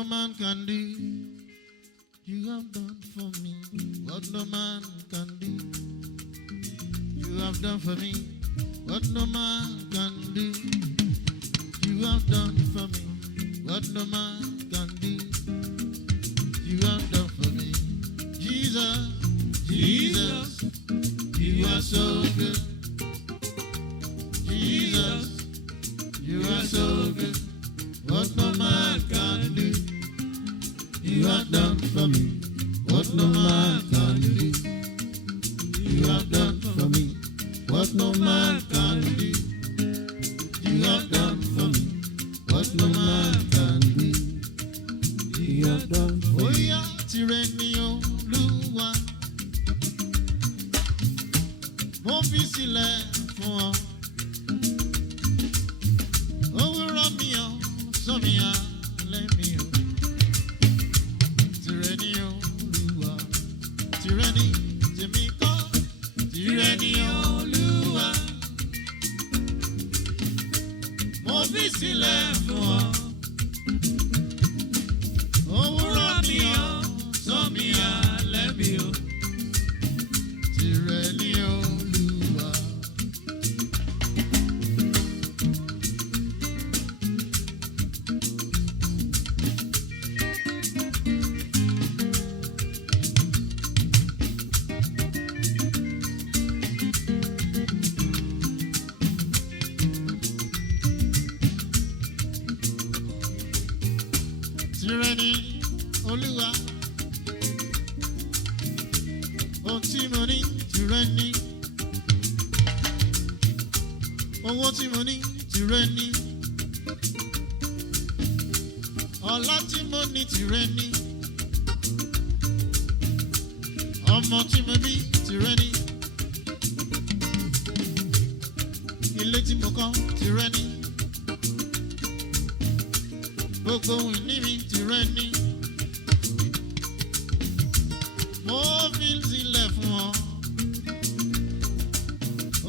no man can do, you have done for me. What no man can do, you have done for me. What no man can do, you have done for me. What no man can do, you have done for me. Jesus, Jesus, you are so good. Jesus, you are so good. What no man can do, you have done for me. What no man can do, you have done for me. What no man can do, you have done for me. What no man can do, you have done for me. Oh yeah, tyranny, oh Lua. Mo fi sílẹ̀ fún ọ. Òwúrọ̀ mi ọ̀, sọ mi alẹ́ mi ọ̀. Tyranny, oh Lua. Tyranny, tèmi kọ́. Tyranny, oh Lua. Mo fi sílẹ̀ fún ọ. Òwúrọ̀ mi ọ̀, sọ mi alẹ́ mi ọ̀. Tyranny, oh Lua. Tyranny, Olúwa. Ohun tí mo ní, tyranny. Owó tí mo ní, tyranny. Ọlá tí mo ní, tyranny. Ọmọ tí mo bí, tyranny. Ilé tí mo kọ́, tyranny. Gbogbo ìní mi, tyranny. Mo fi sílẹ̀ fún ọ.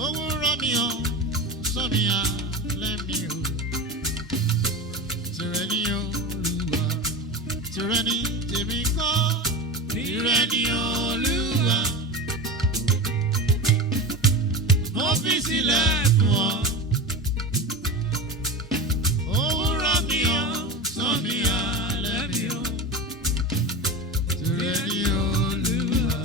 Òwúrọ̀ mi ọ̀, sọ mi alẹ́ mi ò. Tyranny, Olúwa. Tyranny, tèmi kọ́. Tyranny, Olúwa. Mo fi sílẹ̀ fún ọ. Òwúrọ̀ mi ọ̀, sọ mi alẹ́ mi ò. Tyranny, Olúwa.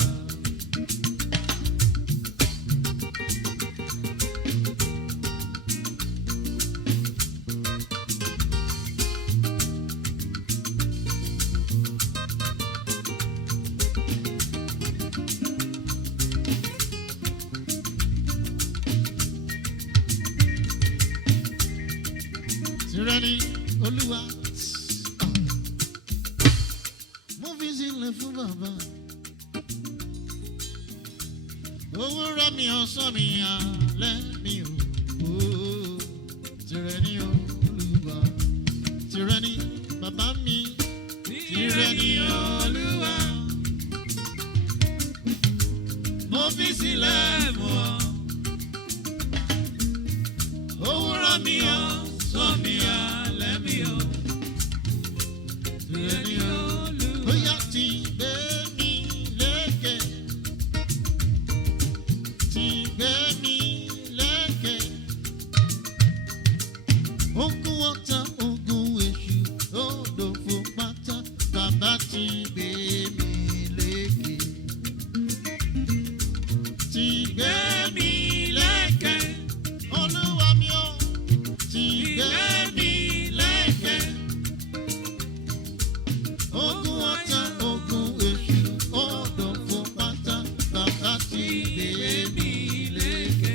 Tyranny, Olúwa. Mo fi sílẹ̀ fún bàbá. Òwúrọ̀ mi ọ̀sán mi alẹ́ mi ò. Oh, Tyranny, Olúwa. Tyranny, bàbá mi. Tyranny, Olúwa. Mo fi sílẹ̀ fún ọ. Òwúrọ̀ mi ọ̀sán mi alẹ́ mi ò. Tyranny, Olúwa. Ó yá ti gbé mi lékè. Ti gbé mi lékè. Ogun ọ̀tá, ogun èṣù, òdòfo pátá. Bàbá ti gbé mi lékè. Ti gbé mi lékè. Olúwa mi ò. Ti gbé mi lékè. Ogun ọ̀tá, ogun èṣù, òdòfo pátá. Bàbá ti gbé mi lékè.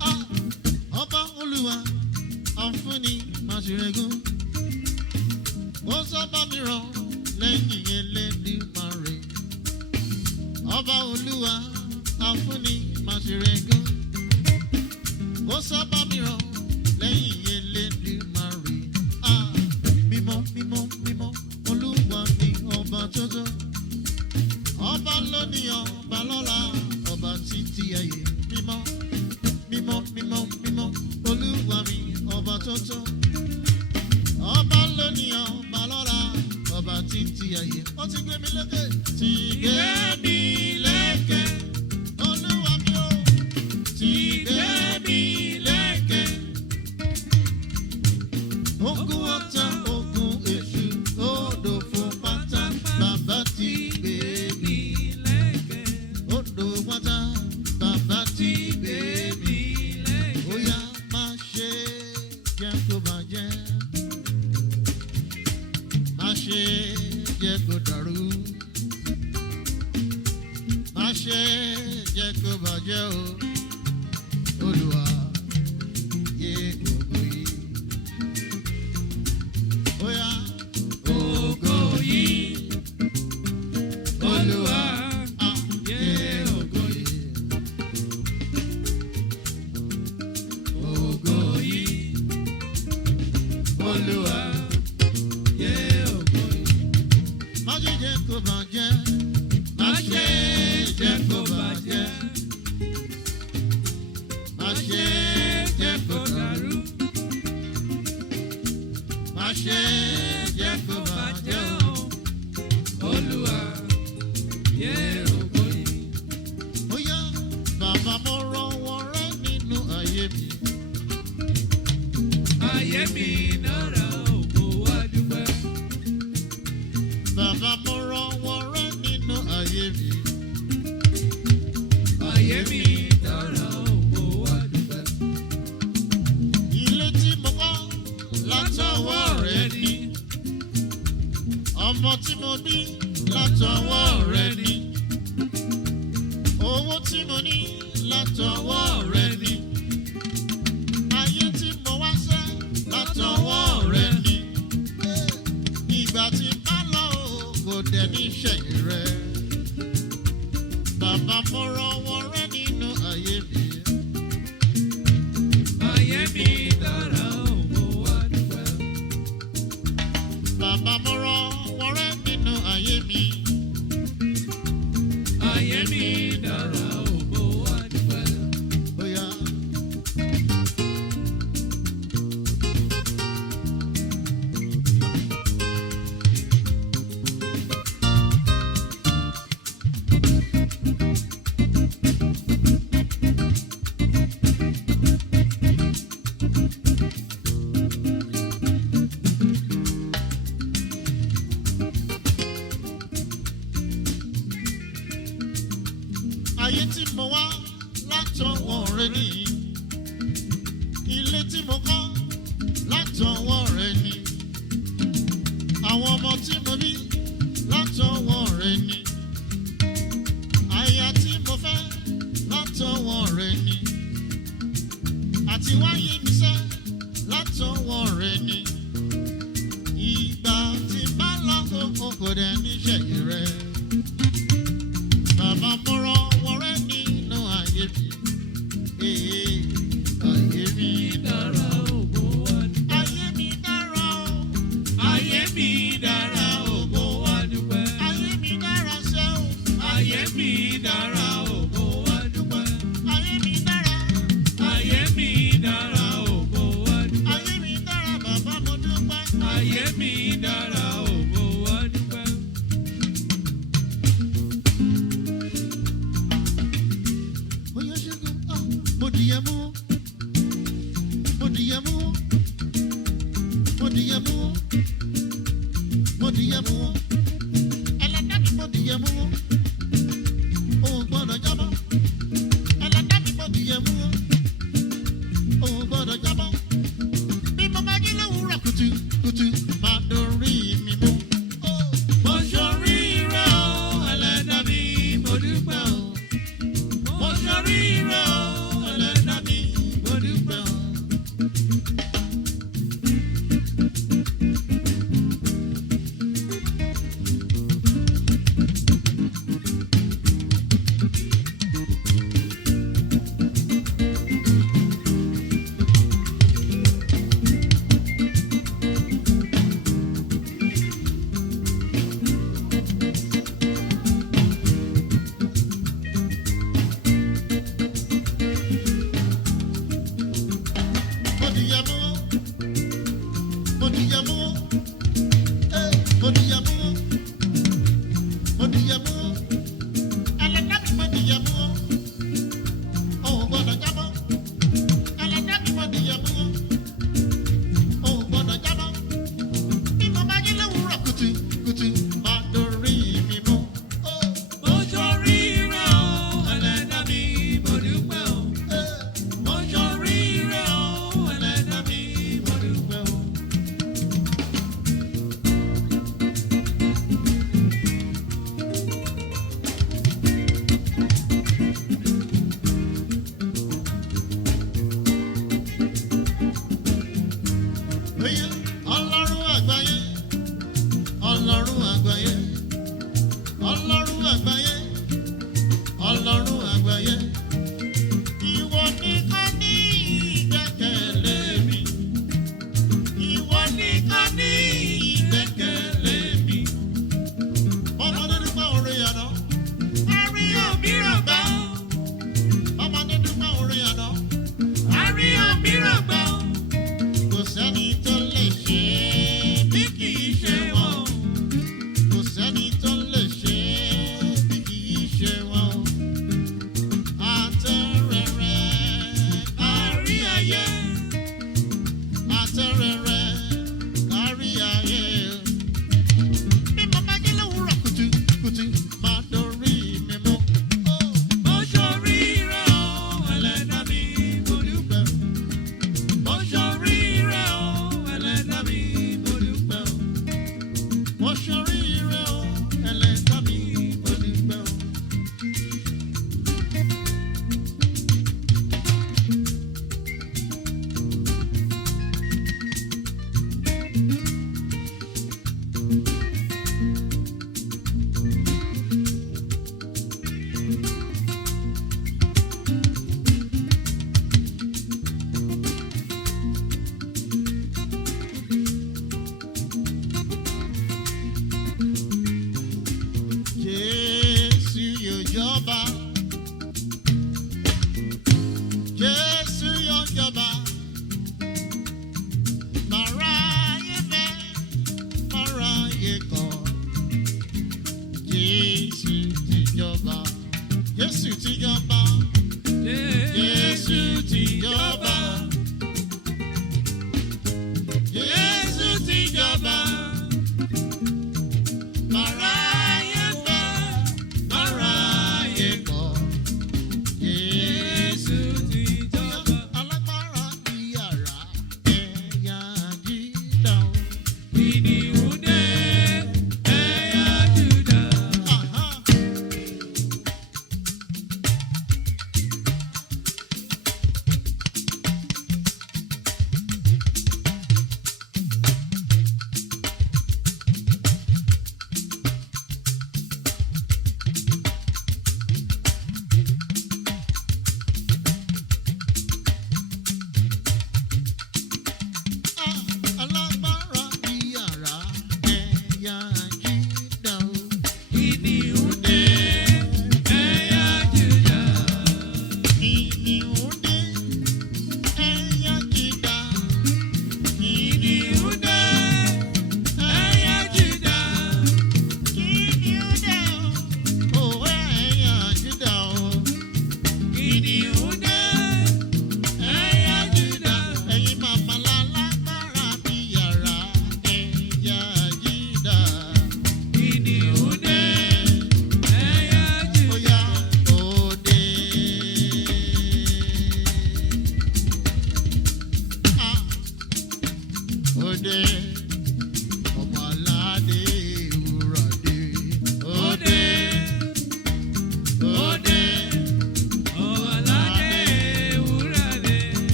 Ah, ọba Olúwa, àfúnni màṣírẹ́gùn. Ó sábà mìíràn lẹ́yìn Elédùmarè. Ọba Olúwa, àfúnni màṣírẹ́gùn. Ó sábà mìíràn lẹ́yìn Elédùmarè. Ah, mímọ́, mímọ́, mímọ́, Olúwa ni ọba tuntun. mímọ́ mímọ́ olúwa mi ọba tuntun ọba lónìí ọba lọ́la ọba títí ayé ó ti gbé mi lékè ti gbé mi lékè olúwa mi ó ti gbé mi lékè ogun ọ̀tá ogun èṣù odò fún pátá bàbá ti gbé mi lékè odò pátá bàbá ti gbé mi lékè ó yá má ṣe jẹ́ kó bàjẹ́ má ṣe jẹ́ kó dàrú má ṣe jẹ́ kó bàjẹ́ o Olúwa yé ògo yìí ó yá ògo yìí Olúwa yé ògo yìí ògo yìí Olúwa yé ògo yìí má ṣe jẹ́ kó bàjẹ́ má ṣe jẹ́ kó bàjẹ́ má ṣe jẹ́ kó dàrú má ṣe jẹ́ kó bàjẹ́ o Olúwa yé ògo yìí. Ó yá bàbá mo rọwọ́ rẹ nínú ayé mi. Ayé mi dára o mo wá dúpẹ́. Bàbá mo rọwọ́ rẹ nínú ayé mi. Ayé mi dára o mo wá dúpẹ́. Ilé tí mo kọ́ látọwọ́ rẹ ni. Ọmọ tí mo bí látọwọ́ rẹ ni. Owó tí mo ní látọwọ́ rẹ ni. Ayé tí mo wá sẹ́ látọwọ́ rẹ ni. Ìgbà tí bá lọ o kò dẹ̀ ní ṣẹ̀yìn rẹ. Bàbá mo rọwọ́ rẹ nínú ayé mi. Ayé mi dára o mo wá dúpẹ́. Bàbá mo rọwọ́ rẹ nínú ayé mi. Ayé mi dára o mo wá dúpẹ́. Ó yá. Ayé tí mo wá látọwọ́ rẹ ni. Ilé tí mo kọ́ látọwọ́ rẹ ni. Àwọn ọmọ tí mo bí látọwọ́ rẹ ni. Aya tí mo fẹ́ látọwọ́ rẹ ni. Àti wáyé mi sẹ́ látọwọ́ rẹ ni. Ìgbà tí bá lọ kókó kò dẹ̀ ní ṣẹ̀yìn rẹ. Bàbá mo rọwọ́ rẹ nínú ayé mi. Ayé mi dára o mo wá dúpẹ́. Ayé mi dára o. Ayé mi dára o mo wá dúpẹ́. Ayé mi dára sẹ́ o. Ayé mi dára o mo wá dúpẹ́. Ayé mi dára. Ayé mi dára o mo wá dúpẹ́. Ayé mi dára bàbá mo dúpẹ́. Ayé mi dára o mo wá dúpẹ́.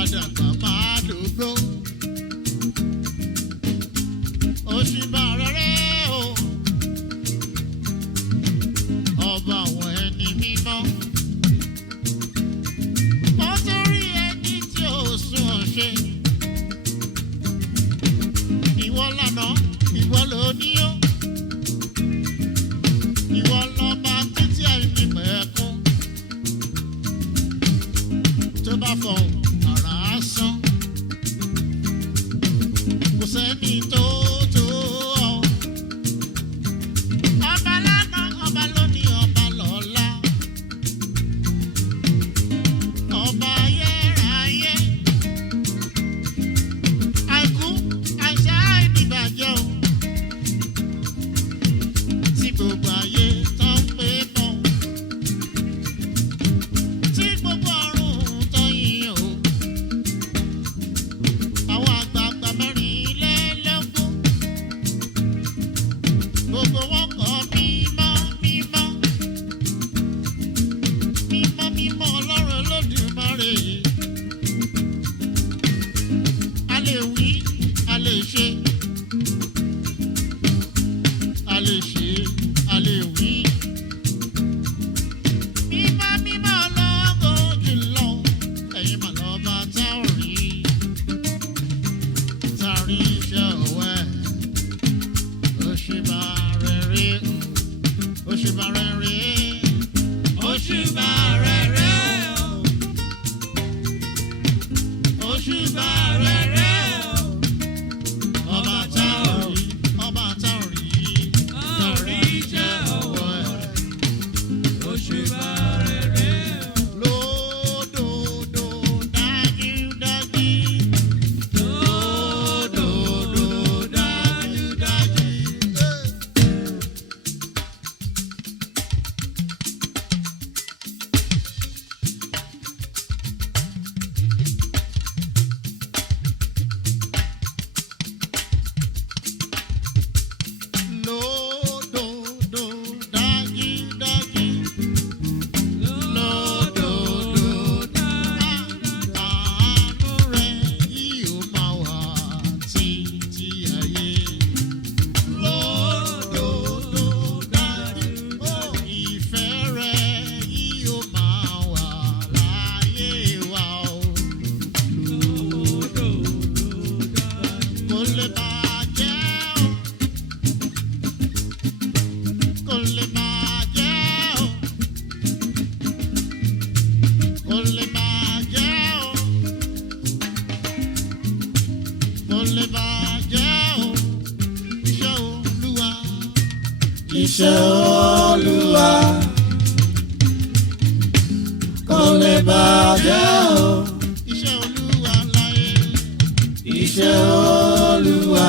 àdàgbà máa dògbò. Òṣìbà rẹ̀ o, ọba àwọn ẹni mímọ́. Wọ́n torí ẹni tí ó sún ọ̀ṣẹ́. Ìwọ lànà, ìwọ lóní ó. Ìwọ lọ́ba títí àìní pẹ̀kún. Tó bá fọ̀hún àrà á sán. Kò sẹ́ni tó tó ọ. Ọba lánàá, ọba lónìí, ọba lọ́la. Ọba ayérayé. Àìkú, àìsà, àìdìbàjẹ́ o. Tí gbogbo ayé tán pé mọ́. Tí gbogbo ọ̀run tán yìn o. Àwọn àgbààgbà mẹ́rìnlélógún. Gbogbo wọn kọ mímọ́, mímọ́. Mímọ́, mímọ́ Ọlọ́run Olódùmarè. A lè wí, a lè ṣe. A lè ṣe, a lè wí. Mímọ́, mímọ́ Ọlọ́run jùlọ. Ẹ̀yin mà lọ́ba tá ò rí. Tá a rí iṣẹ́ ọwọ́ ẹ̀. Òṣìbà rere o. Òṣìbà rere. Òṣìbà rere o. Òṣìbà rere o. Ọba tá ò rí. Ọba tá ò rí. Tá a rí iṣẹ́ ọwọ́ ẹ̀. Òṣìbà rere o. Lódodo dájúdájú. Lódodo dájúdájú. Lódodo dájúdájú. Lódodo àánú rẹ̀ yóò máa wà títí ayé. Lódodo dájú. Ìfẹ́ rẹ̀ yóò máa wà láyé wa o. Kò lè bàjẹ́ o. Kò lè bàjẹ́ o. Kò lè bàjẹ́ o. Kò lè bàjẹ́ o. Iṣẹ́ Olúwa. Kò lè bàjẹ́ o. Iṣẹ́ Olúwa láyé. Iṣẹ́ Olúwa.